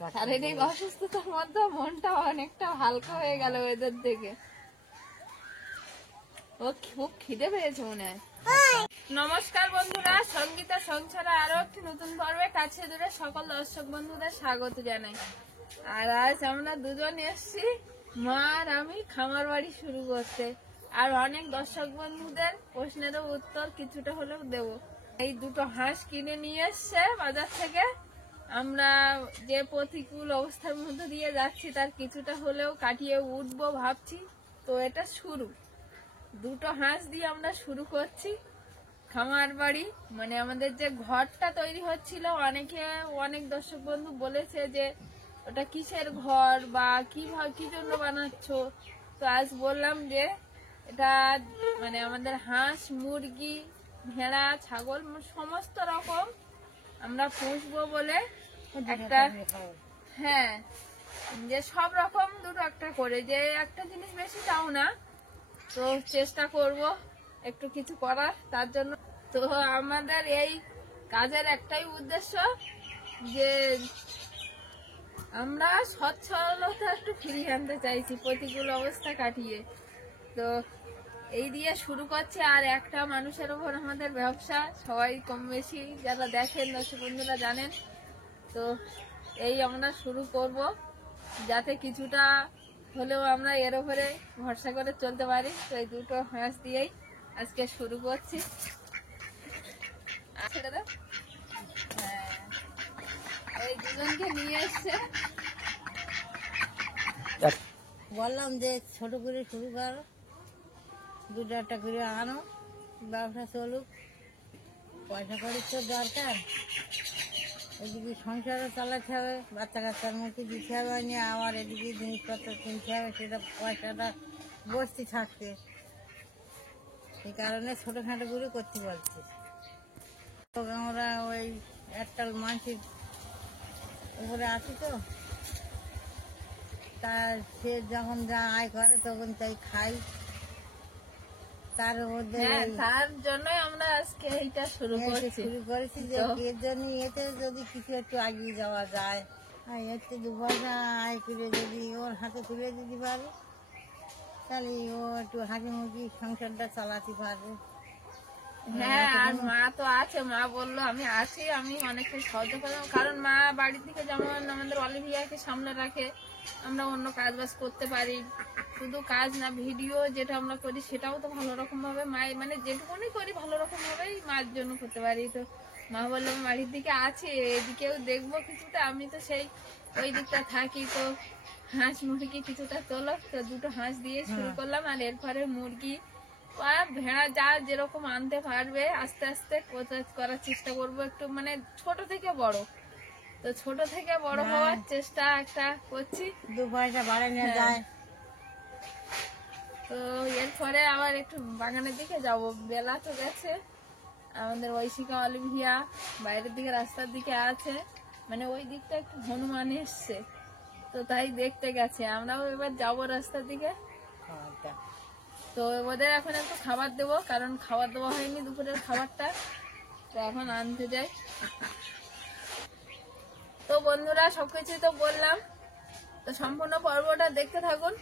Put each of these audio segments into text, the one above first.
শারীরিক অসুস্থতার মধ্যে মনটা অনেকটা হালকা হয়ে গেল এদের থেকে। ও খুব খিদে পেয়েছে মনে হয়। নমস্কার বন্ধুরা, সঙ্গীতা সংসারে আরো একটি নতুন পর্বে কাছে দূরে সকল দর্শক বন্ধুদের স্বাগত জানাই। আর আজ আমরা দুজন এসছি, মা আর আমি খামার বাড়ি শুরু করতে। আর অনেক দর্শক বন্ধুদের প্রশ্নেরও উত্তর কিছুটা হলেও দেব। এই দুটো হাঁস কিনে নিয়ে এসছে বাজার থেকে। আমরা যে প্রতিকূল অবস্থার মধ্যে দিয়ে যাচ্ছি তার কিছুটা হলেও কাটিয়ে উঠবো ভাবছি। তো এটা শুরু, দুটো হাঁস দিয়ে আমরা শুরু করছি খামার বাড়ি। মানে আমাদের যে ঘরটা তৈরি হচ্ছিল, অনেক দর্শক বন্ধু বলেছে যে ওটা কিসের ঘর বা কি জন্য বানাচ্ছ। তো আজ বললাম যে এটা মানে আমাদের হাঁস, মুরগি, ভেড়া, ছাগল সমস্ত রকম আমরা পুষবো বলে একটা, হ্যাঁ, যে সব রকম দুটো একটা করে, যে একটা জিনিস বেশি চাও না। তো চেষ্টা করব একটু কিছু করার তার জন্য। তো আমাদের এই কাজের একটাই উদ্দেশ্য যে আমরা সচ্ছলতা একটু ফিরিয়ে আনতে চাইছি প্রতিকূল অবস্থা কাটিয়ে। তো এই দিয়ে শুরু করছি। আর একটা মানুষের উপর আমাদের ব্যবসা, সবাই কম বেশি যারা দেখেন দর্শক বন্ধুরা জানেন। তো এই আমরা শুরু করব যাতে কিছুটা হলেও আমরা এর উপরে ভরসা করে চলতে পারি। তো এই দুটো হাঁস দিয়েই আজকে শুরু করছি। হ্যাঁ, এই দুজনকে নিয়ে এসছে, বললাম যে ছোট করে শুরু করো, দুটো একটা করে আনো, ব্যবসা চলুক, পয়সা কড়ির তো দরকার। এদিকে সংসারও চালাতে হবে, বাচ্চা কাচ্চার মুখে দিতে হবে, নিয়ে আবার এদিকে জিনিসপত্র কিনতে হবে, সেটা পয়সাটা বসতে থাকতে। এই কারণে ছোটোখাটো করে করতে বলছি। আমরা ওই একটা মানসিক উপরে আছি, তো তার সে যখন যা আয় করে তখন তাই খাই। তার মধ্যে তার জন্যই আমরা আজকে এইটা শুরু করেছি যে এর জন্য এতে যদি কিছু একটু এগিয়ে যাওয়া যায়, একটু দু পয়সা আয় করে যদি ওর হাতে তুলে দিতে পারে, তাহলে ও একটু হাসি মুখি সংসারটা চালাতে পারবে। হ্যাঁ, আর মা তো আছে, মা বললো আমি আছি, আমি অনেকটা সহযোগ করলাম। কারণ মা বাড়ি থেকে যেমন আমাদের অলিভিয়াকে সামনে রাখে, আমরা অন্য কাজ বাজ করতে পারি। শুধু কাজ না, ভিডিও যেটা আমরা করি সেটাও তো ভালো রকম ভাবে মায়ের, মানে যেটুকুনি করি ভালো রকম ভাবেই মায়ের জন্য করতে পারি। তো মা বললো বাড়ির দিকে আছে, এদিকেও দেখবো কিছুটা, আমি তো সেই ওই দিকটা থাকি। তো হাঁস মুরগি কিছুটা তোলো, তো দুটো হাঁস দিয়ে শুরু করলাম। আর এরপরে মুরগি আর ভেড়া যা যেরকম আনতে পারবে আস্তে আস্তে করার চেষ্টা করবো, একটু মানে ছোট থেকে বড়। তো ছোট থেকে বড় হওয়ার চেষ্টা একটা করছি, দু পয়সা বাড়ানো যায়। তো এরপরে আবার একটু বাগানের দিকে যাব, বেলা তো গেছে। আমাদের ঐশিকা অলিভিয়া বাইরের দিকে রাস্তার দিকে আছে, মানে ওই দিকটা একটু হনুমান এসছে, তো তাই দেখতে গেছে। আমরাও এবার যাবো রাস্তার দিকে। তো ওদের এখন একটু খাবার দেবো, কারণ খাবার দেওয়া হয়নি দুপুরের খাবারটা, তো এখন আনতে যাই। তো বন্ধুরা সবকিছুই তো বললাম, তো সম্পূর্ণ পর্বটা দেখতে থাকুন।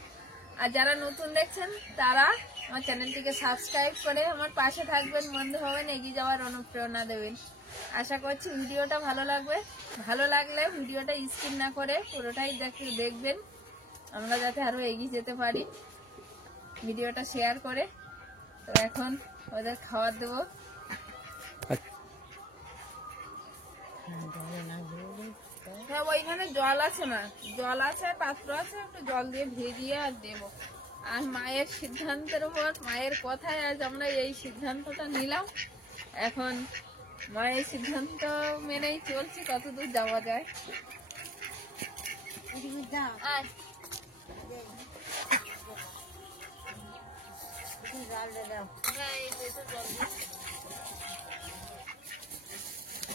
আর যারা নতুন দেখছেন তারা আমার চ্যানেলটিকে সাবস্ক্রাইব করে আমার পাশে থাকবেন, বন্ধু হবেন, এগিয়ে যাওয়ার অনুপ্রেরণা দেবেন। আশা করছি ভিডিওটা ভালো লাগবে। ভালো লাগলে ভিডিওটা স্কিপ না করে পুরোটাই দেখবেন, আমরা যাতে আরো এগিয়ে যেতে পারি, ভিডিওটা শেয়ার করে। তো এখন ওদের খাবার দেবো। হ্যাঁ, ওইখানে জল আছে, না জল আছে, পাত্র আছে, একটু জল দিয়ে ভিজিয়ে আর দেবো। আর মায়ের সিদ্ধান্তের উপর, মায়ের কথায় আজ আমরা এই সিদ্ধান্তটা নিলাম। এখন মায়ের সিদ্ধান্ত মেনেই চলছি, কতদূর যাওয়া যায়।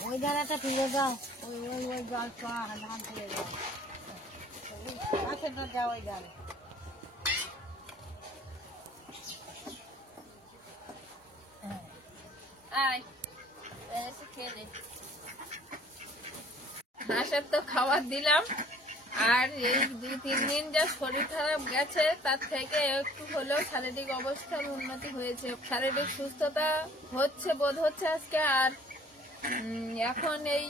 ওই জায়গাটা তুলে দাও, ওই ওই ওই জল ধান তুলে দাও, আচ্ছা যাও ওই জায়গা। আয় এসে খেয়ে নে। হাঁসের তো খাবার দিলাম, আর এই 2-3 দিন যা শরীর খারাপ গেছে তার থেকে একটু হলেও শারীরিক অবস্থার উন্নতি হয়েছে, শারীরিক সুস্থতা হচ্ছে বোধ হচ্ছে আজকে। আর এখন এই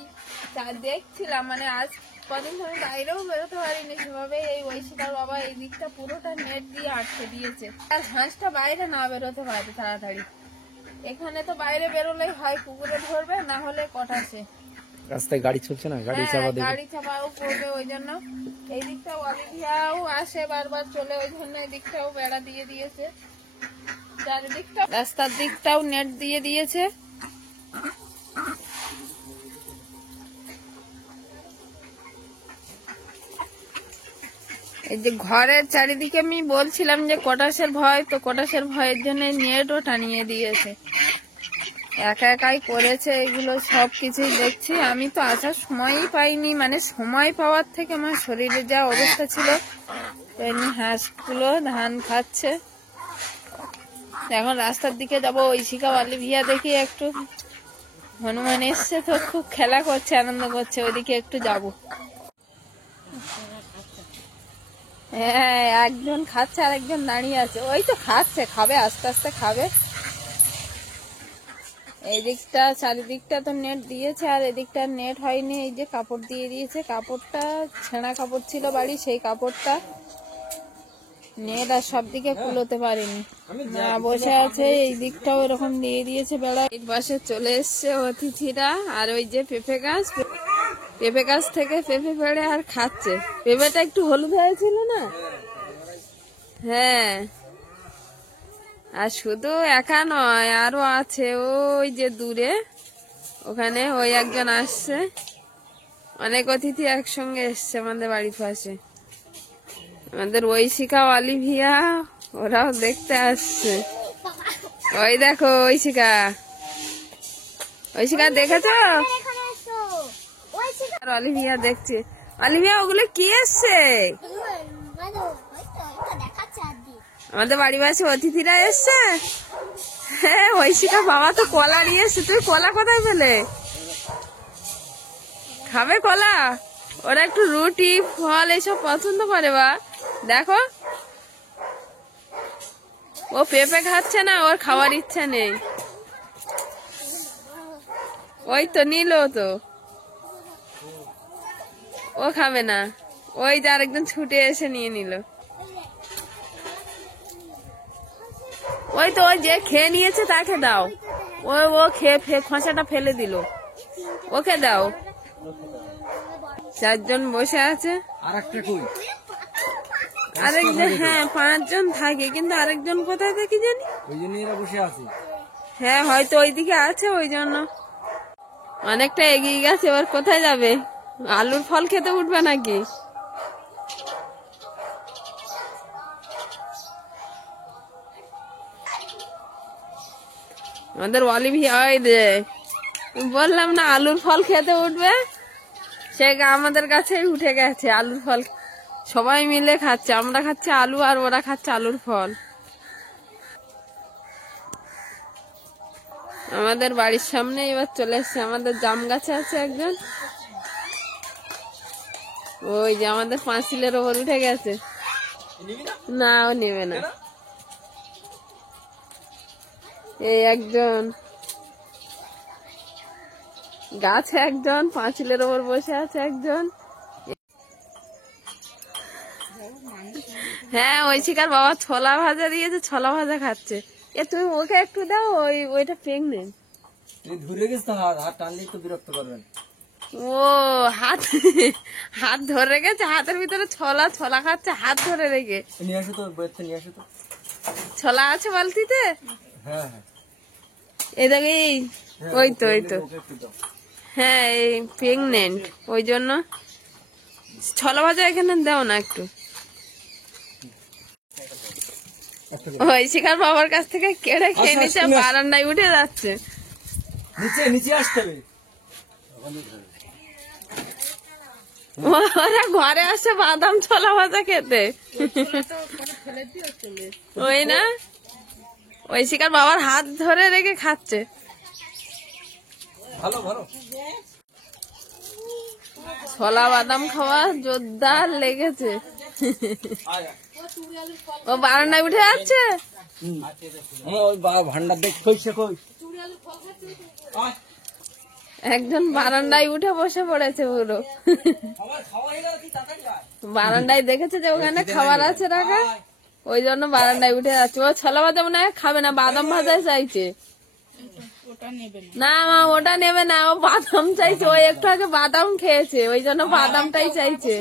দেখছিলাম মানে আজ কদিন ধরে বাইরেও বেরোতে পারিনি সেভাবে, এই ঐশিকার বাবা এই দিকটা পুরোটা নেট দিয়ে আটকে দিয়েছে, আর হাঁসটা বাইরে না বেরোতে পারে তাড়াতাড়ি। এখানে তো বাইরে বেরোলেই হয় কুকুরে ধরবে, না হলে কটাছে। রাস্তায় গাড়ি চলছে না, গাড়ি চাপা দেবে, গাড়ি চাপাও করবে, ওই জন্য এই দিকটাও অলিভিয়াও আসে বারবার চলে, ওই জন্য এই দিকটাও বেড়া দিয়ে দিয়েছে, চারিদিকটা রাস্তার দিকটাও নেট দিয়ে দিয়েছে। এই যে ঘরের চারিদিকে আমি বলছিলাম যে কটাসের ভয়, তো কটাসের ভয়ের জন্য নেটও টানিয়ে দিয়েছে। একা একাই করেছে এগুলো সবকিছুই দেখছি। আমি তো আসার সময়ই পাইনি, মানে সময় পাওয়ার থেকে আমার শরীরে যা অবস্থা ছিল। এমনি হাঁসগুলো ধান খাচ্ছে, এখন রাস্তার দিকে যাবো। ঐশিকা অলিভিয়া দেখি একটু, হনুমান এসছে তো খুব খেলা করছে, আনন্দ করছে, ওইদিকে একটু যাবো। হ্যাঁ, একজন খাচ্ছে আর একজন দাঁড়িয়ে আছে। ওই তো খাচ্ছে, খাবে আস্তে আস্তে খাবে। এই দিকটা চারিদিকটা তো নেট দিয়েছে, আর এদিকটা নেট হয়নি। এই যে কাপড় দিয়ে দিয়েছে, কাপড়টা ছেঁড়া কাপড় ছিল বাড়ি, সেই কাপড়টা নেট আর সব দিকে কুলোতে পারেনি, না বসে আছে। এই দিকটাও এরকম দিয়ে দিয়েছে বেড়া। এই পাশে চলে এসছে অতিথিরা, আর ওই যে পেঁপে গাছ, পেঁপে গাছ থেকে পেঁপে পেড়ে আর খাচ্ছে। পেঁপেটা একটু হলুদ হয়েছিল না? হ্যাঁ, আর শুধু একা নয়, আরো আছে ওই যে দূরে, ওখানে ওই একজন আসছে। অনেক অতিথি একসঙ্গে এসছে আমাদের বাড়ির পাশে। আমাদের ঐশিকা অলিভিয়া ওরাও দেখতে আসছে। ওই দেখো ঐশিকা, ঐশিকা দেখেছো? অলিভিয়া দেখছে। অলিভিয়া ওগুলো কি এসছে? আমাদের বাড়ি পাশে অতিথিরা এসছে। হ্যাঁ, ঐশিকা বাবা তো কলা নিয়ে এসছে। তুমি কলা কোথায় পেলে? খাবে কলা? ওরা একটু রুটি ফল এসব পছন্দ করে। বা দেখো, ও পেঁপে খাচ্ছে না, ওর খাওয়ার ইচ্ছা নেই। ওই তো নিল, তো ও খাবে না। ওই যে আরেকজন ছুটে এসে নিয়ে নিল। ওই তো ওই যে খেয়ে নিয়েছে তাকে দাও। ও খেয়ে খোসাটা ফেলে দিল, ওকে দাও। 4 জন বসে আছে, আরেকজন, হ্যাঁ 5 জন থাকে, কিন্তু আরেকজন কোথায় থাকে জানি, ওই জন্য এরা বসে আছে। হ্যাঁ, হয়তো ওইদিকে আছে, ওই জন্য। অনেকটা এগিয়ে গেছে, এবার কোথায় যাবে? আলুর ফল খেতে উঠবে নাকি? আমাদের অলিভিয়া, ওই যে বললাম না আলুর ফল খেতে উঠবে, সে আমাদের কাছেই উঠে গেছে। আলুর ফল সবাই মিলে খাচ্ছে, আমরা খাচ্ছি আলু আর ওরা খাচ্ছে আলুর ফল। আমাদের বাড়ির সামনে এবার চলে এসছে। আমাদের জাম গাছে আছে একজন, ওই যে আমাদের পাঁচিলের ওপর উঠে গেছে। না, ও নেবে না। এই একজন গাছে, একজন পাঁচিলের ওপর বসে আছে একজন। হ্যাঁ, ঐশিকার বাবা ছোলা ভাজা দিয়েছে, ছোলা ভাজা খাচ্ছে। এ তুমি ওকে একটু দাও, ওইটা প্রেগনেন্ট। ধরে গেছে, হাত টানলেই তো বিরক্ত করবেন। ও হাত হাত ধরে গেছে, হাতের ভিতরে ছোলা খাচ্ছে, হাত ধরে রেখে। নিয়ে আসো তো, বইতে নিয়ে আসো তো। ছোলা আছে বালতিতে? হ্যাঁ হ্যাঁ, এই দেখো, ওই তো হ্যাঁ, এই প্রেগনেন্ট, ওই জন্য ছোলা ভাজা এখানে দাও না একটু। ওই শিকার বাবার কাছ থেকে কেড়ে খেয়ে নিচ্ছে, বারান্দায় উঠে যাচ্ছে। নিচে আসতে হবে। ওরা ঘরে আসছে বাদাম ছোলা ভাজা খেতে। ওই না, ওই শিকার বাবার হাত ধরে রেখে খাচ্ছে। ভালো ভালো। ছোলা বাদাম খাওয়া জোরদার লেগেছে। ও বারান্দায় উঠে যাচ্ছে। ওই বাবা ভান্ডার দেখ কইছে কই একজন বারান্দায় উঠে বসে পড়েছে পুরো। বারান্দায় দেখেছে যে ওখানে খাবার আছে রাখা, ওই জন্য বারান্দায় উঠে যাচ্ছে। ও ছোলা বাদাম মনে হয় খাবে না, বাদাম ভাজা চাইছে। না মা ওটা নেবে না, ও বাদাম চাইছে। ও একটু আগে বাদাম খেয়েছে, ওই জন্য বাদামটাই চাইছে।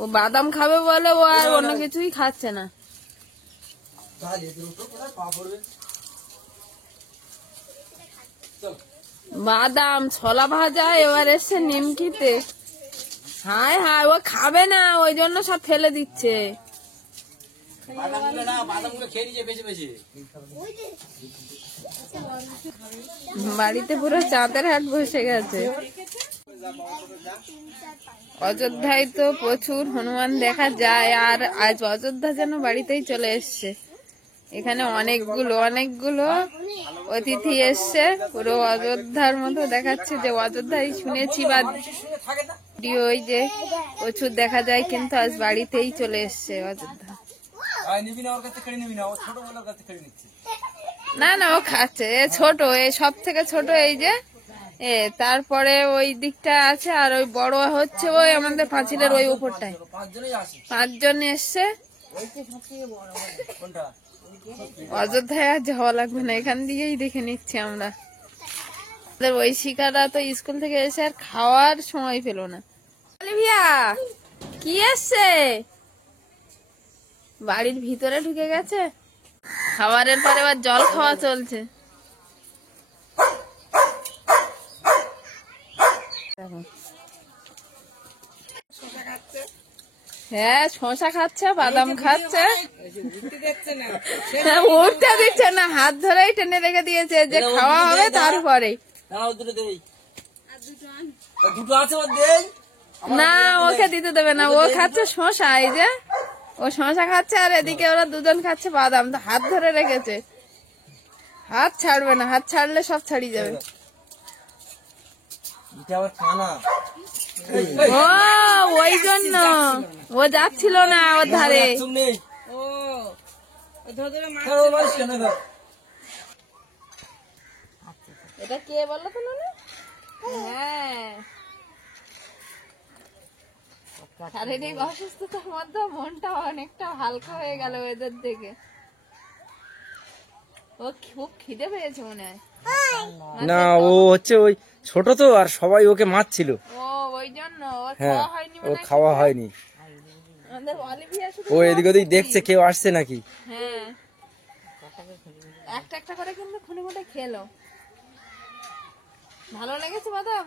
ও বাদাম খাবে বলে ও আর অন্য কিছুই খাচ্ছে না। বাদাম, ছোলা ভাজা, এবার এসছে নিমকিতে। হায় হায়, ও খাবে না, ওই জন্য সব ফেলে দিচ্ছে। বাড়িতে পুরো চাঁদের হাট বসে গেছে। অযোধ্যায় তো প্রচুর হনুমান দেখা যায়, আর আজ অযোধ্যা যেন বাড়িতেই চলে এসছে। এখানে অনেকগুলো অতিথি এসছে, পুরো অযোধ্যার মতো দেখাচ্ছে। যে অযোধ্যায় শুনেছি বা ওই যে প্রচুর দেখা যায়, কিন্তু আজ বাড়িতেই চলে এসছে অযোধ্যা। না না, ও খাচ্ছে, এ ছোট, এ সব থেকে ছোট, এই যে তারপরে ওই দিকটা আছে, আর ওই বড় হচ্ছে ওই আমাদের পাঁচিলের ওই উপরটায়। 5 জন এসছে। অযোধ্যায় আর যাওয়া লাগবে না, এখান দিয়েই দেখে নিচ্ছি আমরা। ওই শিকারা তো স্কুল থেকে এসে আর খাওয়ার সময় পেল না। ভিয়া কি এসছে, বাড়ির ভিতরে ঢুকে গেছে। খাবারের পরে আবার জল খাওয়া চলছে। হ্যাঁ শশা খাচ্ছে, বাদাম খাচ্ছে, উঠতে দিচ্ছে না, হাত ধরেই টেনে রেখে দিয়েছে যে খাওয়া হবে তারপরে। না ওকে দিতে দেবে না, ও খাচ্ছে শশা, এই যে ও শশা খাচ্ছে, আর এদিকে ওরা দুজন খাচ্ছে বাদাম। তো হাত ধরে রেখেছে, হাত ছাড়বে না, হাত ছাড়লে সব ছাড়িয়ে যাবে। ও ওই জন্য ও যাচ্ছিল না ওর ধারে। এটা কে বললো তো? হ্যাঁ, শারীরিক অসুস্থতার মধ্যে মনটা অনেকটা হালকা হয়ে গেল এদের দেখে। ও খুব খিদে পেয়েছে মনে হয়। না ও হচ্ছে ওই ছোট তো, আর সবাই ওকে মারছিল। ও ওই জন্য হ্যাঁ, ও খাওয়া হয়নি। ও এদিক ওদিক দেখছে কেউ আসছে নাকি। হ্যাঁ, একটা একটা করে কিন্তু খুনে খুনে খেলো। ভালো লেগেছে বাদাম।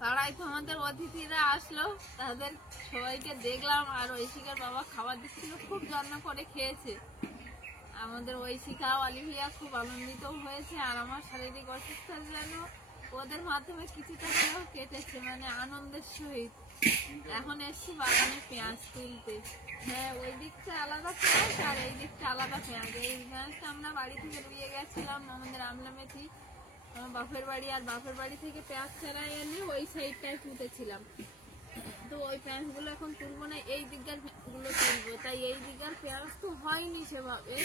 পাড়ায় তো আমাদের অতিথিরা আসলো, তাদের সবাইকে দেখলাম, আর ঐশিকার বাবা খাবার দিচ্ছিল, খুব যত্ন করে খেয়েছে। আমাদের ঐশিকা অলিভিয়া খুব আনন্দিত হয়েছে, আর আমার শারীরিক অসুস্থতা যেন ওদের মাধ্যমে কিছুটা হলেও কেটেছে, মানে আনন্দের সহিত। এখন এসছি বাগানে পেঁয়াজ তুলতে। হ্যাঁ, ওই দিকটা আলাদা পেঁয়াজ আর এই দিকটা আলাদা পেঁয়াজ। এই পেঁয়াজটা আমরা বাড়ি থেকে নিয়ে গেছিলাম আমাদের আমলামেথি বাপের বাড়ি, আর বাপের বাড়ি থেকে পেঁয়াজ চারা এনে ওই সাইডটায় পুঁতেছিলাম। তো ওই পেঁয়াজ গুলো এখন তুলবো না, এই দিককার গুলো তুলবো। তাই এই দিককার পেঁয়াজ তো হয়নি সেভাবে,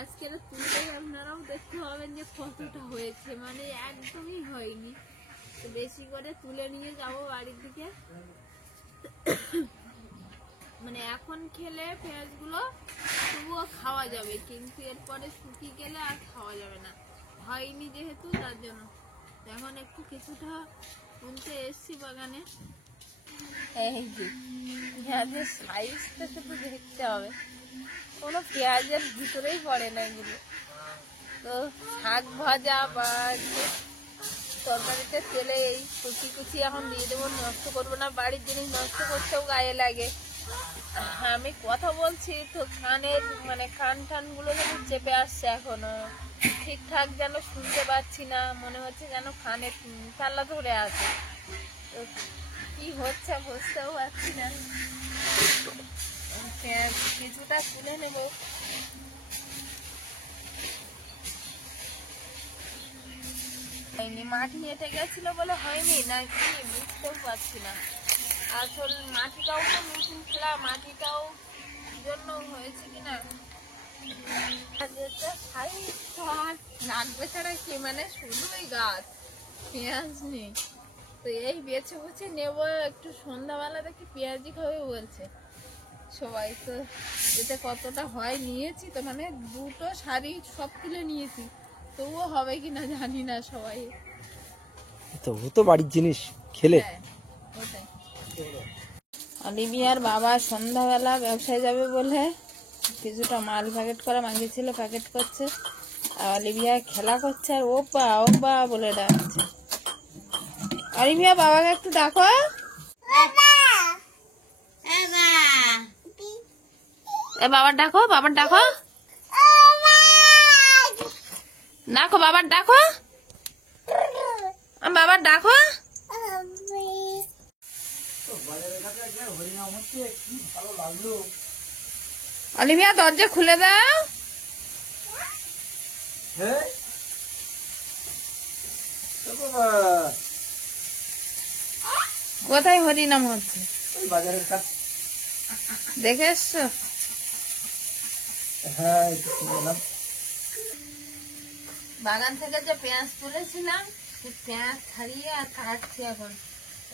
আজকে তুললেই আপনারাও দেখতে পাবেন যে কতটা হয়েছে, মানে একদমই হয়নি। তো বেশি করে তুলে নিয়ে যাব বাড়ির দিকে। মানে এখন খেলে পেঁয়াজ গুলো তবুও খাওয়া যাবে, কিন্তু এরপরে শুকিয়ে গেলে আর খাওয়া যাবে না, হয়নি যেহেতু, তার জন্য। এখন একটু কিছুটা তুলতে এসছি বাগানে। এই যে পেঁয়াজের সাইজটা শুধু দেখতে হবে, কোনো পেঁয়াজের ভিতরেই পড়ে না এগুলো। তো শাক ভাজা বা তরকারিতে তেলে এই কুচি কুচি এখন দিয়ে দেবো, নষ্ট করবো না, বাড়ির জিনিস নষ্ট করতেও গায়ে লাগে। আমি কথা বলছি তো কানের মানে কান টান গুলো যেন চেপে আসছে, এখনো ঠিকঠাক যেন শুনতে পাচ্ছি না, মনে হচ্ছে যেন কানে পাল্লা ধরে আছে। তো কি হচ্ছে বুঝতেও পারছি না। কিছুটা তুলে নেব। হয়নি, মাটি হেঁটে গেছিল বলে হয়নি না কি বুঝতেও পারছি না। আসল মাটিটাও তো নতুন খেলা, মাটিটাও জন্য হয়েছে কিনা লাগবে ছাড়া কি, মানে শুধুই গাছ, পেঁয়াজ নেই। তো এই বেছে বুছে নেবো, একটু সন্ধ্যাবেলা দেখি পেঁয়াজি খাবে বলছে সবাই। তো এতে কতটা হয় নিয়েছি তো, মানে দুটো শাড়ি সব তুলে নিয়েছি, তবুও হবে কিনা জানি না। সবাই তবু তো বাড়ির জিনিস খেলে। হ্যাঁ, ওটাই। অলিভিয়ার বাবা সন্ধ্যাবেলা ব্যবসায় যাবে বলে কিছুটা মাল প্যাকেট করা মাগিয়েছিল, প্যাকেট করছে। আর অলিভিয়া খেলা করছে আর ওপা ওপা বলে ডাকছে। অলিভিয়া বাবাকে একটু ডাকো। এ বাবার ডাকো, বাবার ডাকো, ডাকো বাবার ডাকো, বাবার ডাকো। অলিভিয়া দরজা খুলে দাও। কোথায় হরিনাম হচ্ছে? বাজারের কাছে। দেখে এসছো? হ্যাঁ, বাগান থেকে যে পেঁয়াজ তুলেছিলাম, পেঁয়াজ ছাড়িয়ে আর কাটছি এখন।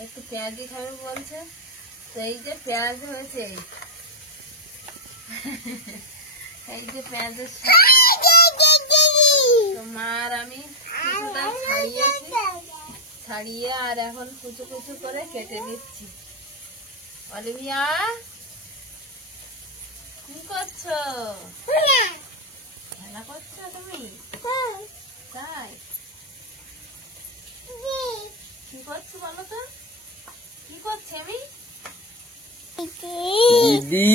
একটু পেঁয়াজি খাবে বলছে, তো এই যে পেঁয়াজ হয়েছে, এই যে পেঁয়াজের তোমার আমি কিছুটা ছাড়িয়েছি, ছাড়িয়ে আর এখন কুচু কুচু করে কেটে নিচ্ছি। অলিভিয়া কি করছো? খেলা করছো তুমি? তাই কি করছো বলো তো? কি করছি আমি? দিদি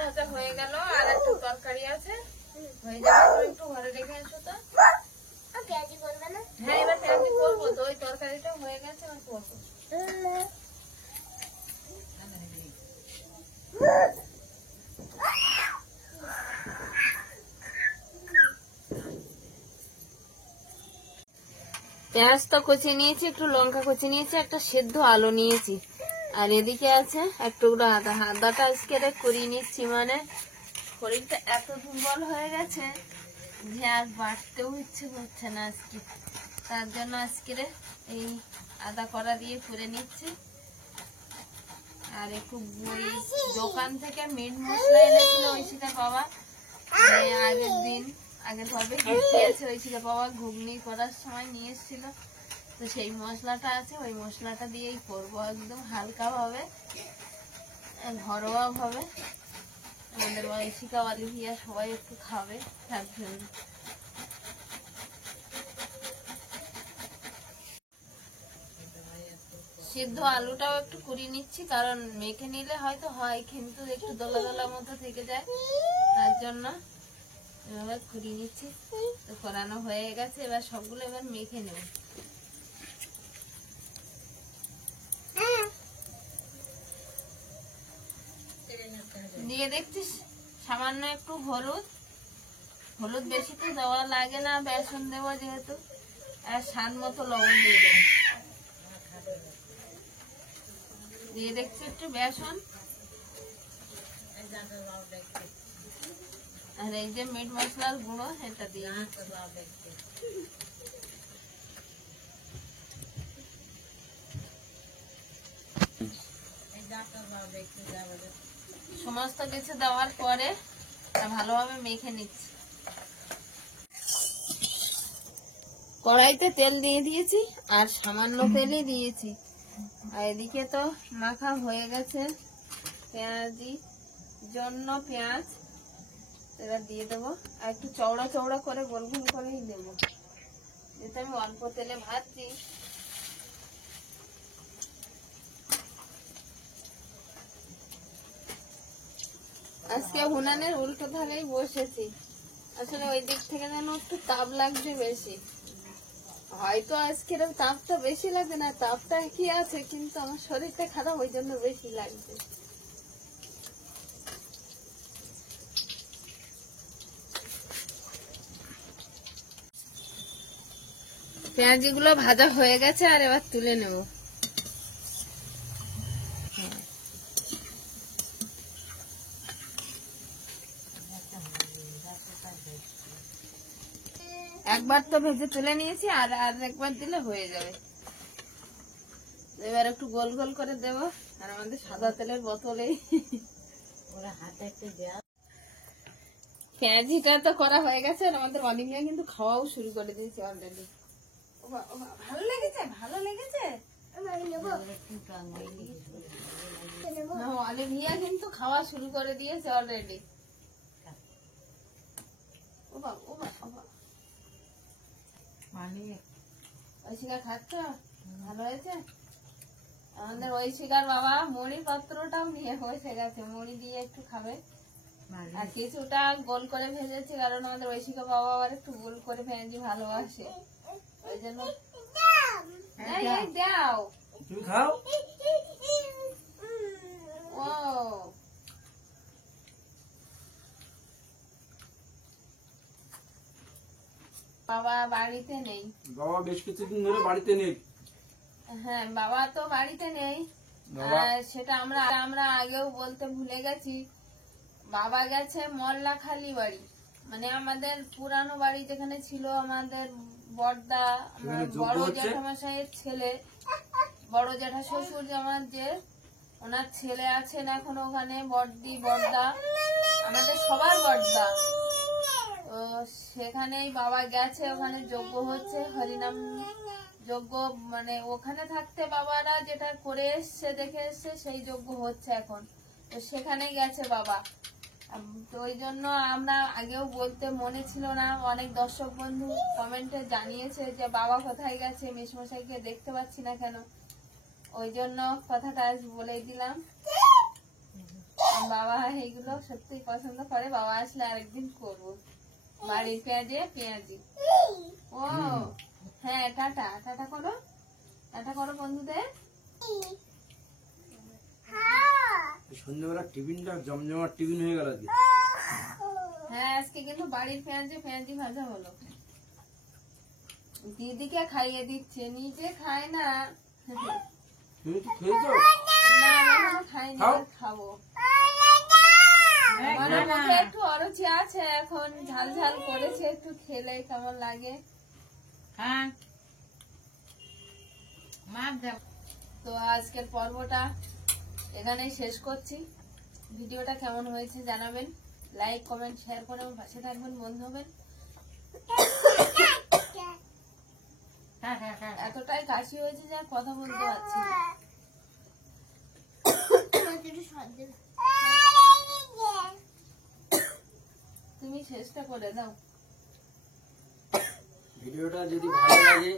ভাজা হয়ে গেল, আর একটু তরকারি আছে, হয়ে যাবে। একটু ঘরে রেখে এসো তো। হ্যাঁ, এবার পেঁয়াজি করবো তো, ওই তরকারিটা হয়ে গেছে, আর করবো। পেঁয়াজ তো কুচিয়ে নিয়েছি, একটু লঙ্কা কুচিয়ে নিয়েছি, একটা সেদ্ধ আলু নিয়েছি, আর এদিকে আছে এক টুকরো আদা। আদাটা আজকে করিয়ে নিচ্ছি, মানে শরীরটা এত দুর্বল হয়ে গেছে যে আর বাড়তেও ইচ্ছে করছে না আজকে। তার জন্য আজকে এই আদা কড়া দিয়ে করে নিচ্ছি। আর একটু ওই দোকান থেকে মিট মশলা এনেছিল ঐশিকা বাবা, আগের দিন আগে তবে খেয়েছে ঐশিকা বাবা, ঘুগনি করার সময় নিয়ে এসেছিল। তো সেই মশলাটা আছে, ওই মশলাটা দিয়েই করবো, একদম হালকা ভাবে, ঘরোয়া ভাবে। আমাদের ঐশিকা অলিভিয়া সবাই একটু খাবে, তার জন্য। সিদ্ধ আলুটাও একটু কুড়িয়ে নিচ্ছি, কারণ মেখে নিলে হয়তো হয়, কিন্তু একটু দলা দলা মতো থেকে যায়, তার জন্য এবার কুড়িয়ে নিচ্ছি। তো করানো হয়ে গেছে, এবার সবগুলো এবার মেখে নেব। দিয়ে দেখছিস সামান্য একটু হলুদ, হলুদ বেশি তো দেওয়া লাগে না, বেসন দেওয়া যেহেতু, আর স্বাদ মতো লবণ দিয়ে দেব। দিয়ে দেখছি একটু বেসন, আর এই যে মিট মশলার গুঁড়ো, এটা দিয়ে সমস্ত কিছু দেওয়ার পরে ভালোভাবে মেখে নিচ্ছি। কড়াইতে তেল দিয়ে দিয়েছি, আর সামান্য তেলই দিয়েছি। আর এদিকে তো মাখা হয়ে গেছে পেঁয়াজি জন্য পেঁয়াজ, এটা দিয়ে দেবো। আর একটু চওড়া চওড়া করে গোল গোল করেই দেবো, যেটা আমি অল্প তেলে ভাজছি। আজকে হুনানের উল্টো ধারেই বসেছি, আসলে ওই দিক থেকে যেন একটু তাপ লাগছে বেশি। হয়তো আজকের তাপটা বেশি লাগবে না, তাপটা কি আছে, কিন্তু আমার শরীরটা খারাপ, ওই জন্য বেশি লাগছে। পেঁয়াজিগুলো ভাজা হয়ে গেছে, আর এবার তুলে নেব। একবার তো ভেজে তুলে নিয়েছি, আর আর একবার দিলে হয়ে যাবে। এবার একটু গোল গোল করে দেব, আর আমাদের সাদা তেলের বোতলেই ওরা হাতে একটু দেওয়া। পেঁয়াজিটা তো করা হয়ে গেছে, আর আমাদের অলিভিয়া কিন্তু খাওয়াও শুরু করে দিয়েছে অলরেডি। ভালো লেগেছে, ভালো লেগেছে। অলিভিয়া কিন্তু খাওয়া শুরু করে দিয়েছে অলরেডি। ঐশিকা খাচ্ছ? ভালো হয়েছে? আমাদের ঐশিকার বাবা মুড়ি পাত্রটাও নিয়ে বসে গেছে, মুড়ি দিয়ে একটু খাবে। আর কিছুটা গোল করে ভেজেছি, কারণ আমাদের ঐশিকা বাবা আবার একটু গোল করে ভেজে ভালোবাসে, ওই জন্য। এই দাও, তুমি খাও। ও বাবা বাড়িতে নেই। বাবা বেশ কিছুদিন ধরে বাড়িতে নেই। হ্যাঁ, বাবা তো বাড়িতে নেই। সেটা আমরা আগেও বলতে ভুলে গেছি। বাবা গেছে মল্লাখালী বাড়ি, মানে আমাদের পুরানো বাড়ি যেখানে ছিল আমাদের বড়দা, আমার বড় জ্যাঠামশাইয়ের ছেলে, বড় জ্যাঠা শ্বশুর আমার যে, ওনার ছেলে আছেন এখন ওখানে, বড়দি বড়দা, আমাদের সবার বড়দা। তো সেখানেই বাবা গেছে, ওখানে যজ্ঞ হচ্ছে, হরিনাম যজ্ঞ, মানে ওখানে থাকতে বাবারা যেটা করে এসছে দেখে এসছে সেই যজ্ঞ হচ্ছে এখন। তো সেখানেই গেছে বাবা। তো ওই জন্য আমরা আগেও বলতে মনে ছিল না, অনেক দর্শক বন্ধু কমেন্টে জানিয়েছে যে বাবা কোথায় গেছে, মেশমশাইকে দেখতে পাচ্ছি না কেন। ওই জন্য কথাটা আজ বলেই দিলাম। বাবা এইগুলো সত্যি পছন্দ করে, বাবা আসলে আরেকদিন করবো বাড়ির পেঁয়াজি। ও হ্যাঁ, টাটা টাটা করো, টাটা করো বন্ধুদের। সন্ধ্যেবেলা টিফিনটা জমজমাট টিফিন হয়ে গেল। হ্যাঁ, আজকে কিন্তু বাড়ির পেঁয়াজি ভাজা হলো। দিদিকে খাইয়ে দিচ্ছে, নিজে খায় না। তুমি তো খেয়েছো? না, এখনো খাইনি, খাবো। আমার মুখে একটু অরুচি আছে, এখন ঝাল ঝাল করেছে, একটু খেলে কেমন লাগে। হ্যাঁ, তো আজকের পর্বটা এখানেই শেষ করছি। ভিডিওটা কেমন হয়েছে জানাবেন, লাইক কমেন্ট শেয়ার করে আমার পাশে থাকবেন, বন্ধু হবেন। এতটাই কাশি হয়েছে যে আর কথা বলতে পারছি না। তুমি শেষটা করে দাও। ভিডিওটা যদি ভালো লাগে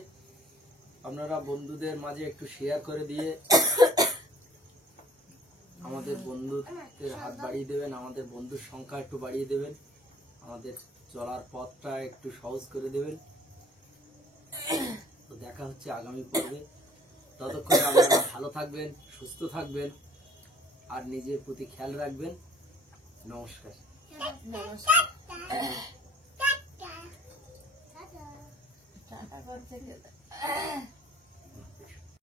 আপনারা বন্ধুদের মাঝে একটু শেয়ার করে দিয়ে আমাদের বন্ধুদের হাত বাড়িয়ে দেবেন, আমাদের বন্ধুর সংখ্যা একটু বাড়িয়ে দেবেন, আমাদের চলার পথটা একটু সহজ করে দেবেন। তো দেখা হচ্ছে আগামী পর্বে। ততক্ষণ আপনারা ভালো থাকবেন, সুস্থ থাকবেন, আর নিজের প্রতি খেয়াল রাখবেন। নমস্কার। নমস্কার। টাটা করছে।